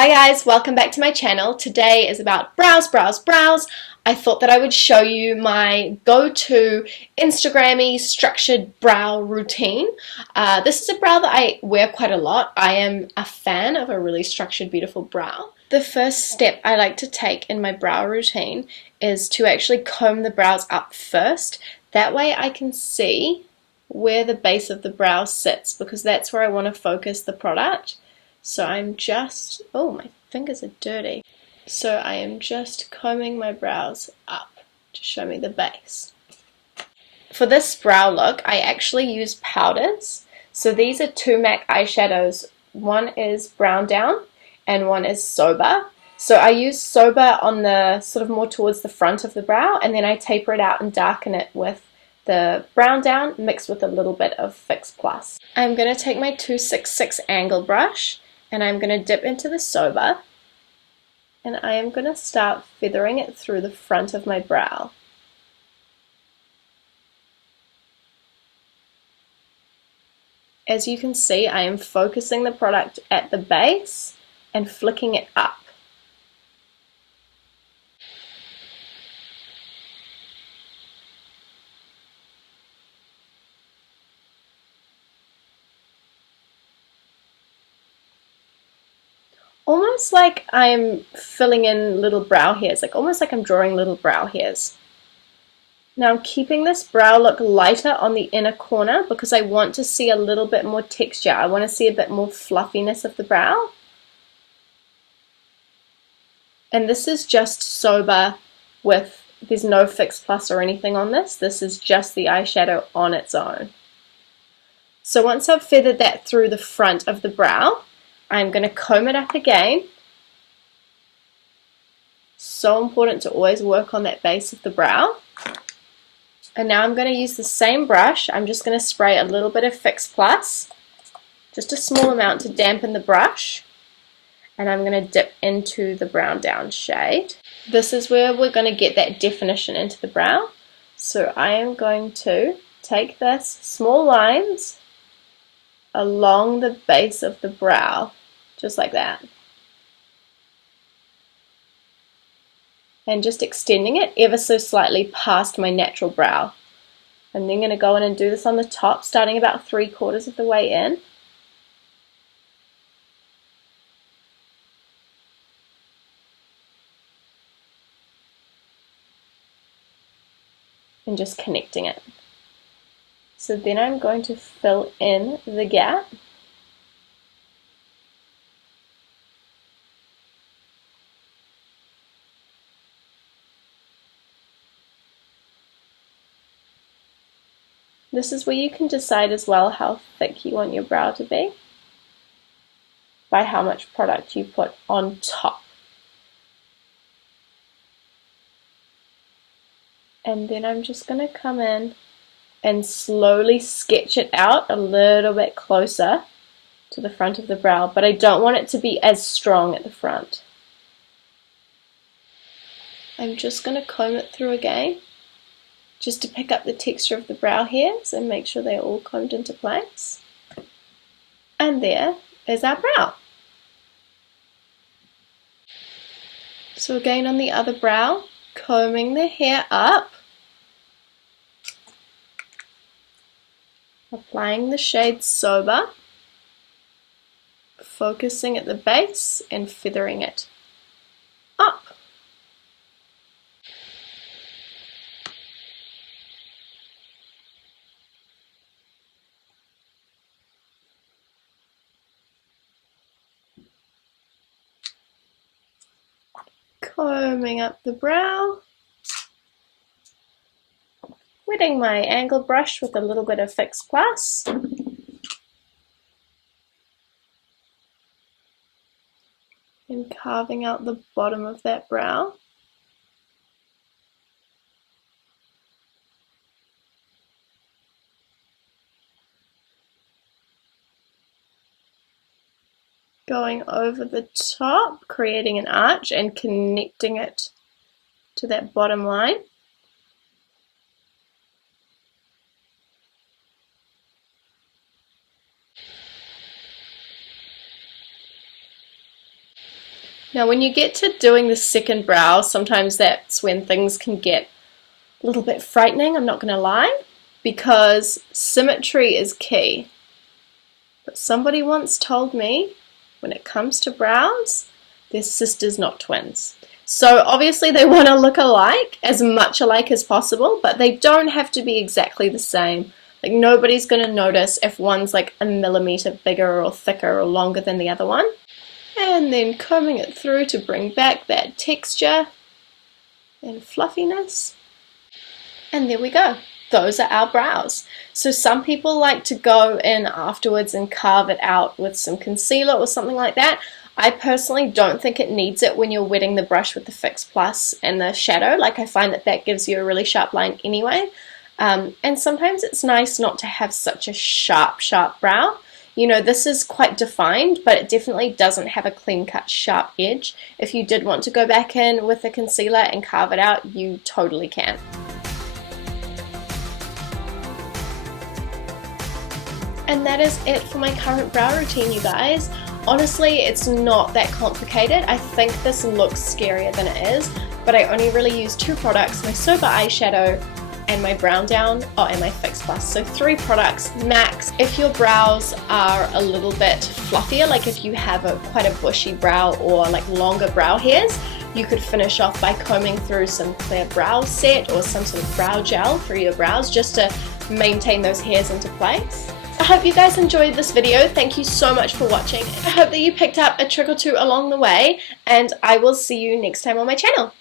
Hi guys, welcome back to my channel. Today is about brows. I thought that I would show you my go-to Instagram-y structured brow routine. This is a brow that I wear quite a lot. I am a fan of a really structured, beautiful brow. The first step I like to take in my brow routine is to actually comb the brows up first. That way I can see where the base of the brow sits because that's where I want to focus the product. So I'm just, oh, my fingers are dirty. So I am just combing my brows up to show me the base. For this brow look, I actually use powders. So these are two MAC eyeshadows. One is Brown Down and one is Soba. So I use Soba on the sort of more towards the front of the brow, and then I taper it out and darken it with the Brown Down mixed with a little bit of Fix Plus. I'm going to take my 266 angle brush and I'm going to dip into the Soba and I am going to start feathering it through the front of my brow. As you can see, I am focusing the product at the base and flicking it up. Almost like I'm filling in little brow hairs, almost like I'm drawing little brow hairs. Now I'm keeping this brow look lighter on the inner corner because I want to see a little bit more texture. I want to see a bit more fluffiness of the brow. And this is just Soba with, there's no Fix Plus or anything on this. This is just the eyeshadow on its own. So once I've feathered that through the front of the brow, I'm going to comb it up again. So important to always work on that base of the brow. And now I'm going to use the same brush. I'm just going to spray a little bit of Fix Plus, just a small amount to dampen the brush. And I'm going to dip into the Brown Down shade. This is where we're going to get that definition into the brow. So I am going to take this small lines along the base of the brow, just like that. And just extending it ever so slightly past my natural brow. I'm then going to go in and do this on the top, starting about 3/4 of the way in. And just connecting it. So then I'm going to fill in the gap. This is where you can decide as well how thick you want your brow to be by how much product you put on top. And then I'm just going to come in and slowly sketch it out a little bit closer to the front of the brow, but I don't want it to be as strong at the front. I'm just going to comb it through again, just to pick up the texture of the brow hairs and make sure they're all combed into place. And there is our brow. So again on the other brow, combing the hair up, applying the shade Soba, focusing at the base and feathering it up. Combing up the brow, wetting my angle brush with a little bit of Fix Plus, and carving out the bottom of that brow. Going over the top, creating an arch and connecting it to that bottom line. Now when you get to doing the second brow, sometimes that's when things can get a little bit frightening, I'm not going to lie, because symmetry is key. But somebody once told me, when it comes to brows, they're sisters, not twins. So obviously they want to look alike, as much alike as possible, but they don't have to be exactly the same. Like nobody's going to notice if one's like a millimeter bigger or thicker or longer than the other one. And then combing it through to bring back that texture and fluffiness. And there we go. Those are our brows. So some people like to go in afterwards and carve it out with some concealer or something like that. I personally don't think it needs it when you're wetting the brush with the Fix Plus and the shadow. Like I find that gives you a really sharp line anyway. And sometimes it's nice not to have such a sharp brow. You know, this is quite defined, but it definitely doesn't have a clean-cut, sharp edge. If you did want to go back in with a concealer and carve it out, you totally can. And that is it for my current brow routine, you guys. Honestly, it's not that complicated. I think this looks scarier than it is, but I only really use 2 products, my Soba Eyeshadow and my Brown Down, and my Fix Plus. So 3 products max. If your brows are a little bit fluffier, like if you have quite a bushy brow or like longer brow hairs, you could finish off by combing through some clear brow set or some sort of brow gel for your brows just to maintain those hairs into place. I hope you guys enjoyed this video. Thank you so much for watching. I hope that you picked up a trick or two along the way, and I will see you next time on my channel.